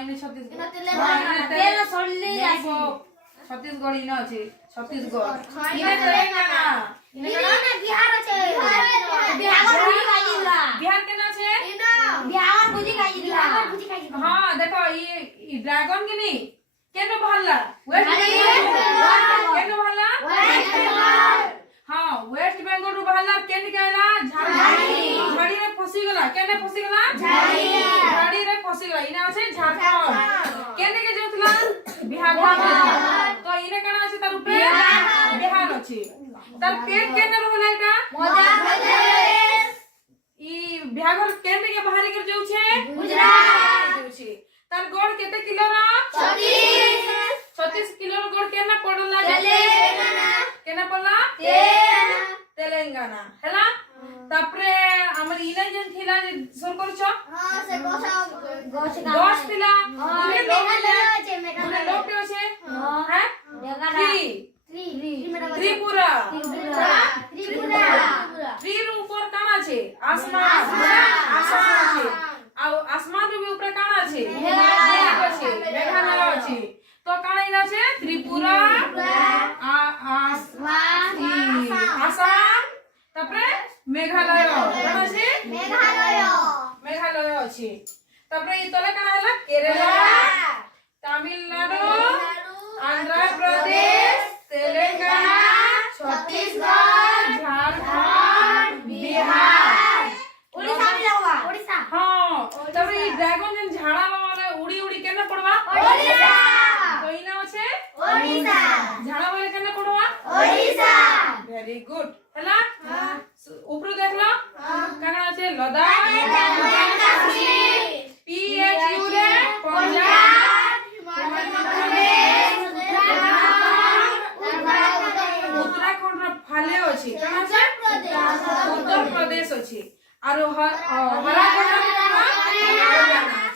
इने छत्तीसगढ़ तेरा सोल्ली छत्तीसगढ़ इने अछि छत्तीसगढ़ इने तेलंगाना इने बिहार छे बिहार केना छे बिहार बुझी खाई हां देखो ई ड्रैगन के नहीं केनो भल्ला वेस्ट केनो भल्ला हां वेस्ट बंगाल रु भल्ला केन कहला झाड़ी रे फसी गला केने फसी गला झाड़ी रे फसी गला इने আছে झारखंड केने के जोतला बिहार तो इने कना আছে तार पे बिहार अछि तार पेट केने रहला एटा मध्य प्रदेश ई बिहार केने के बाहर कर जाउ छे गुजरात जाउ छे तार गोड़ केते किलो रा 36 किलो रो गोड़ केना पड़ला केना पड़ला तेलंगाना हैला तापरे हमर इने जन थिला सोर करछ हां से गोश थिला उने लोग के छे हैं त्रिपुरा त्रि रो ऊपर काना छे आसमान छे आ आसमान रो ऊपर काना छे मेघालय छे तो काना इना छे त्रिपुरा आसाम तापरे मेघालय काना छे मेघालय अछि तापरे इ तले काना हला केरला तमिलनाडु आंध्र प्रदेश तेलंगाना छत्तीसगढ़ झारखंड बिहार ओडिशा में जावा ओडिशा हां तबे इ ड्रैगन जन झाड़ा वाला उड़ी उड़ी केना पड़वा ओडिशा तो इना আছে ओडिशा झाड़ा वाला केना पड़वा ओडिशा वेरी गुड हला ऊपर देखलो काना আছে लद्दाख PHU रे पंजाब उत्तराखंड रो फाले अछि काना আছে उत्तर प्रदेश अछि आरो हराखंड हरियाणा